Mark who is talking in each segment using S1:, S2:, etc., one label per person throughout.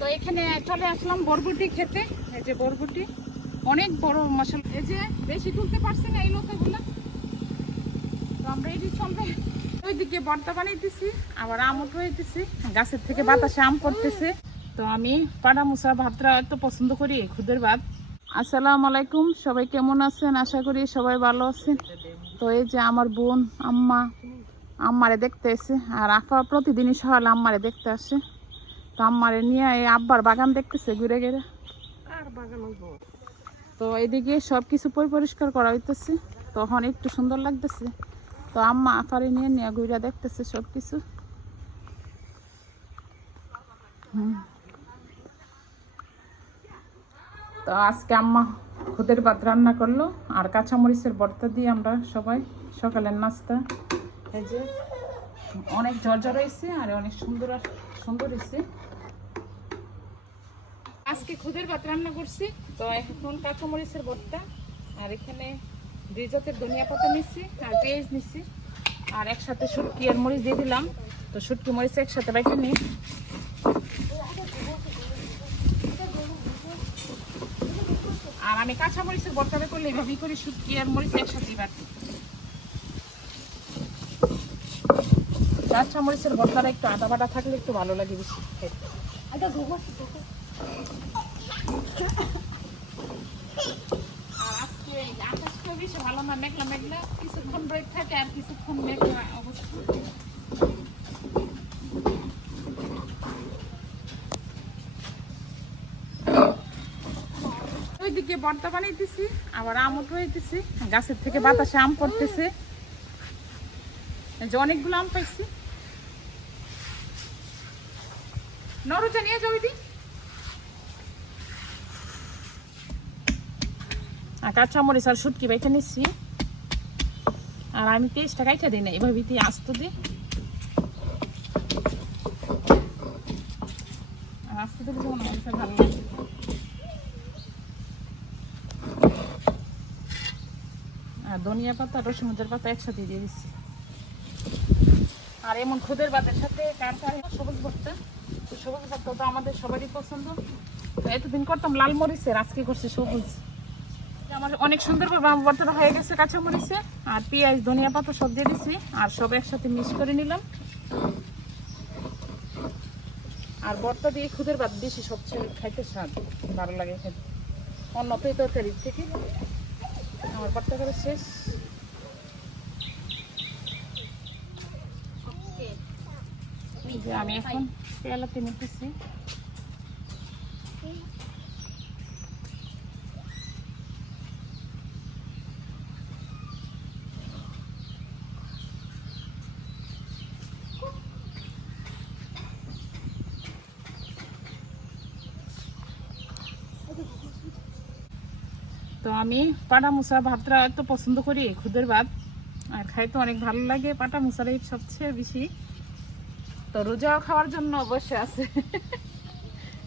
S1: তো এখানে চলে আসলাম বরবটি খেতে। এই যে বরবটি, অনেক বড় মশলা। এই যে বেশি তুলতে পারছি না এই লোকেগুলো তো আমরা এটি চলবে ওইদিকে বর্তা বানাইতেছি, আবার আম উঠাইতেছি গাছের থেকে বাতাসে আম পড়তেছে। তো আমি পাড়া মুসা ভাতটা এত পছন্দ করি, খুদের ভাত। আসসালামু আলাইকুম, সবাই কেমন আছেন? আশা করি সবাই ভালো আছেন। তো এই যে আমার বোন, আম্মা, আম্মারে দেখতে এসে, আর আফা প্রতিদিনই সকালে আম্মারে দেখতে আসে। তো আম্মারে নিয়ে এই আব্বার বাগান দেখতেছে ঘুরে ঘুরে।
S2: আর বাগান
S1: তো এদিকে সব কিছু পরি পরিষ্কার করা হইতেছে তখন একটু সুন্দর লাগতেছে। তো আম্মা আফারে নিয়ে নিয়ে ঘুরে দেখতেছে সব কিছু তো আজকে আম্মা খুদের ভাত রান্না করল আর কাঁচামরিচের ভর্তা দিয়ে আমরা সবাই সকালের নাস্তা। এই যে অনেক ঝরঝর হয়েছে আর অনেক সুন্দর সুন্দর হয়েছে আজকে খুদের ভাত রান্না করছি। তো এখন কাঁচামরিচের ভর্তা, আর এখানে দুই জাতের ধনিয়া পাতা নিচ্ছি আর পেঁয়াজ নিচ্ছি আর একসাথে শুটকি আর মরিচ দিয়ে দিলাম। তো শুটকি, মরিচ একসাথে বাইকে নিই। আর আমি কাঁচামরিচের ভর্তাটা করলে এভাবেই করি, শুটকি আর মরিচ একসাথেই বাটি। কাঁচা মরিচের ভর্তাটা একটু আদা বাটা থাকলে একটু ভালো লাগে বেশি খেতে আর আজকে এই আকাশটা বেশি ভালো না মেঘলা মেঘলা কিছুক্ষণ ব্রেক থাকে আর ওইদিকে বর্তা বানাইতেছি, আবার গাছের থেকে বাতাসে আম পড়তেছে। যে অনেকগুলো আম পাইছি। নরজা, নিয়ে যাও দিদি আর কাঁচামরিচ আর শুটকি বাইটা নিচ্ছি। আর আমি পেস্টটা কাইটা দিই না, এভাবে দিয়ে আস্ত দিই আর ধনিয়া পাতা রসুনের পাতা একসাথে দিয়ে দিচ্ছি। আর এমন খুদের ভাতের সাথে কার কার সবুজ ভর্তা? সবুজ ভর্তা তো আমাদের সবারই পছন্দ। এতদিন করতাম লাল মরিচের, আজকে করছে সবুজ। আমার অনেক সুন্দর করে বাম হয়ে গেছে কাঁচা মরিচে আর পেঁয়াজ, ধনিয়া পাতা সব দিয়ে দিছি, আর সব একসাথে মিক্স করে নিলাম। আর ভর্তা দিয়ে খুদের ভাত বেশি সবচেয়ে খাইতে স্বাদ, ভালো লাগে খেতে। অন্য তো তরকারির থেকে। আমার ভর্তা করে শেষ। আমি এখন পেয়ালাতে নিতেছি। তো আমি পাটা মুসা ভাতটা এত পছন্দ করি, খুদের ভাত। আর খাইতে অনেক ভালো লাগে, পাটা মুসারাই সবচেয়ে বেশি। তো রোজা খাওয়ার জন্য অবশ্যই আছে।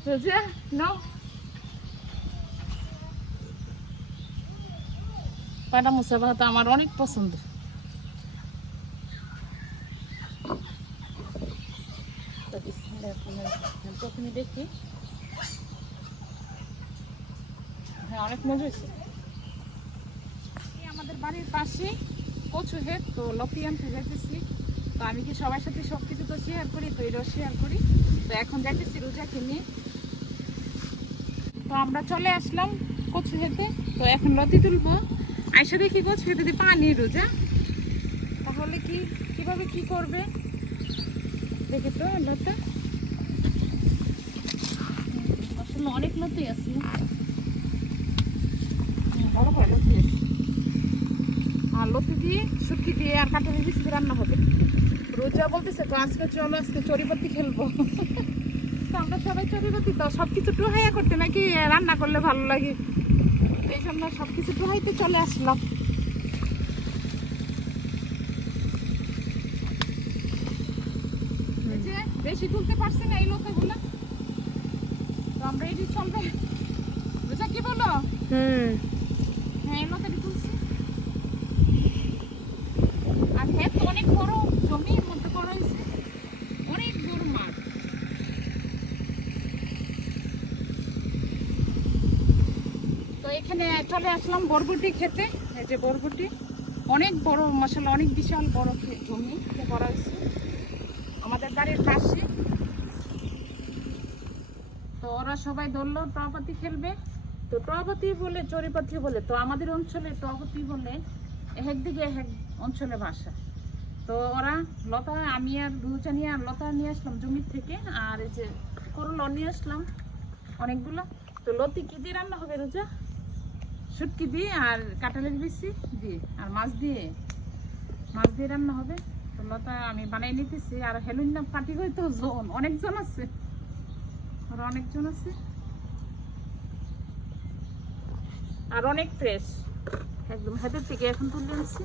S1: রোজা, নাও। পাটা মুসা ভাত আমার অনেক পছন্দ। দেখি। হ্যাঁ অনেক মজা হয়েছে। আমাদের বাড়ির পাশে কচু হেড তো লতি আনতে যাইতেছি তো আমি কি সবার সাথে সব কিছু তো শেয়ার করি? তো এটাও শেয়ার করি। তো এখন যাইতেছি রোজাকে নিয়ে। তো আমরা চলে আসলাম কচু হেতে তো এখন লতি তুলবো। আইসা দেখি কচু হেতে দিয়ে পানি, রোজা। তাহলে কি, কীভাবে কি করবে? দেখি তো লতা। আসলে অনেক লতি আছে বড় বড় লতি আছে আর লতি দিয়ে শুটকি দিয়ে আর কাঁঠালি দিয়ে রান্না হবে। রোজা বলতেছে তো আজকে চলো আজকে চড়িপতি খেলব। তো আমরা সবাই চড়িপতি তো সব কিছু টুহাইয়া করতে নাকি রান্না করলে ভালো লাগে? এই জন্য সব কিছু টুহাইতে চলে আসলাম। বেশি তুলতে পারছি না এই লোকগুলো তো আমরা এটি চলবে। রোজা কি বলো?
S2: হুম।
S1: হ্যাঁ এই লোকেরই তুলছি আর হ্যাঁ তো অনেক বড় জমির মধ্যে করা হয়েছে অনেক বড় মাঠ তো এখানে চলে আসলাম বরবটি খেতে। এই যে বরবটি। অনেক বড় মশলা অনেক বিশাল বড় জমি করা হয়েছে। আমাদের বাড়ির পাশে। তো ওরা সবাই ধরলো টপাতি খেলবে। তো টপাতি বলে চড়িপাতি বলে, তো আমাদের অঞ্চলে টপাতি বলে এক দিকে এক অঞ্চলে ভাষা। তো ওরা লতা, আমি আর রুচা নিয়ে আর লতা নিয়ে আসলাম জমির থেকে। আর এই যে করলা নিয়ে আসলাম অনেকগুলো। তো লতি কি দিয়ে রান্না হবে রোজা? শুটকি দিয়ে আর কাঁঠালের বিচি দিয়ে, আর মাছ দিয়ে। মাছ দিয়ে রান্না হবে। তো লতা আমি বানাই নিতেছি, আর হেলুন না পার্টি করে তো জন অনেকজন আছে। ওরা অনেকজন আছে। আর অনেক ফ্রেশ একদম হাতের থেকে এখন তুলে আনছি।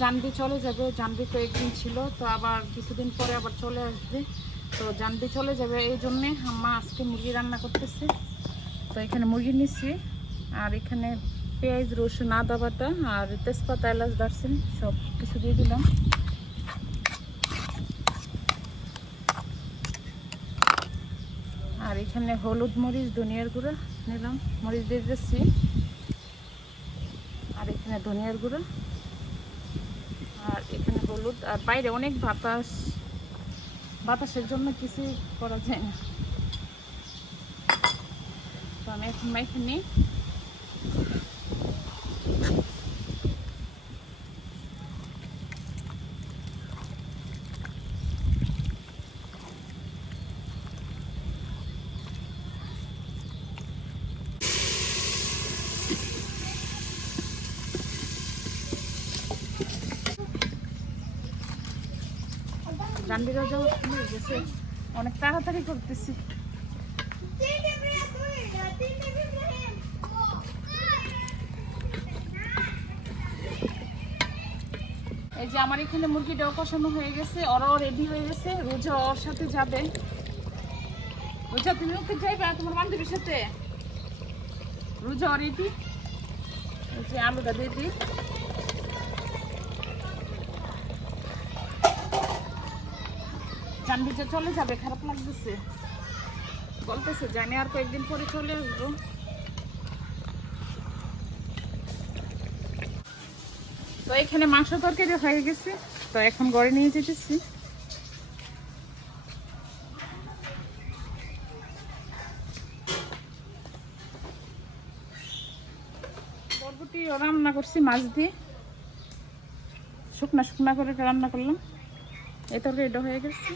S1: জানবি চলে যাবে, জানবি তো একদিন ছিল, তো আবার কিছুদিন পরে আবার চলে আসবে। তো জানবি চলে যাবে, এই জন্যে আম্মা আজকে মুরগি রান্না করতেছে। তো এখানে মুরগি নিচ্ছি আর এখানে পেঁয়াজ, রসুন, আদা বাটা আর তেজপাতা, এলাচ, দারচিনি সব কিছু দিয়ে দিলাম। আর এখানে হলুদ মরিচ, ধনিয়ার গুঁড়া নিলাম, মরিচ দিয়ে দিচ্ছি আর এখানে ধনিয়ার গুঁড়া, আর এখানে হলুদ, আর বাইরে অনেক বাতাস। বাতাসের জন্য কিছু করা যায় না তো আমি এখন মাইখে জানবিরও যাও গেছে। অনেক তাড়াতাড়ি করতেছি। এই যে আমার এখানে মুরগিটাও কষানো হয়ে গেছে, ওরাও রেডি হয়ে গেছে। রোজা ওর সাথে যাবে। রোজা, তুমি ওকে যাইবা তোমার বান্ধবীর সাথে? রোজা রেডি এই যে আলুটা দিয়ে দিই। জানবি চলে যাবে, খারাপ লাগতেছে। বলতেছে, জানি আর কয়েকদিন পরে চলে আসব। তো এখানে মাংস তরকারি হয়ে গেছে, তো এখন ঘরে নিয়ে যেতেছি। বরবটি রান্না করছি, মাছ দিয়ে। শুকনা শুকনা করে রান্না করলাম। এই তরকারিটা হয়ে গেছে।